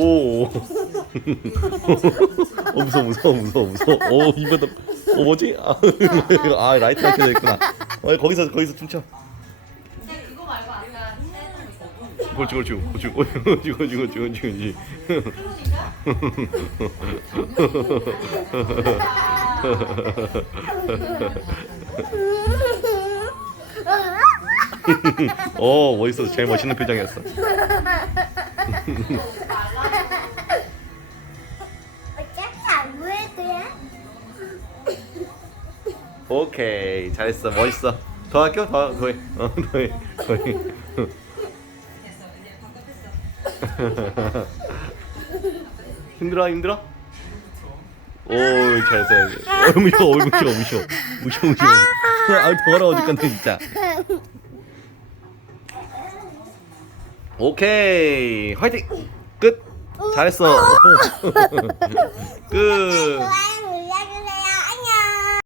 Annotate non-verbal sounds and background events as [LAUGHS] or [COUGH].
오. [LAUGHS] 어, 무서워 무서워 무서워 무서워. 오 이거 다. 어 뭐지? 아, [LAUGHS] 아 라이트 라이트 됐구나. 어 거기서 거기서 춤춰. 그거 말고 아까. 그렇지 그렇지 그렇지 그렇지 그렇지 그렇지? 오 [LAUGHS] 멋있어 제일 멋있는 표정이었어. 오케이 잘했어 멋있어. 더 할게요 더 더해 어 더해 더해. 힘들어 힘들어? 오 잘했어. 어 무셔 어 무셔 무셔 무셔 무셔. 아 더러워 죽겠네 진짜. 오케이 화이팅 끝 잘했어 [LAUGHS] 끝.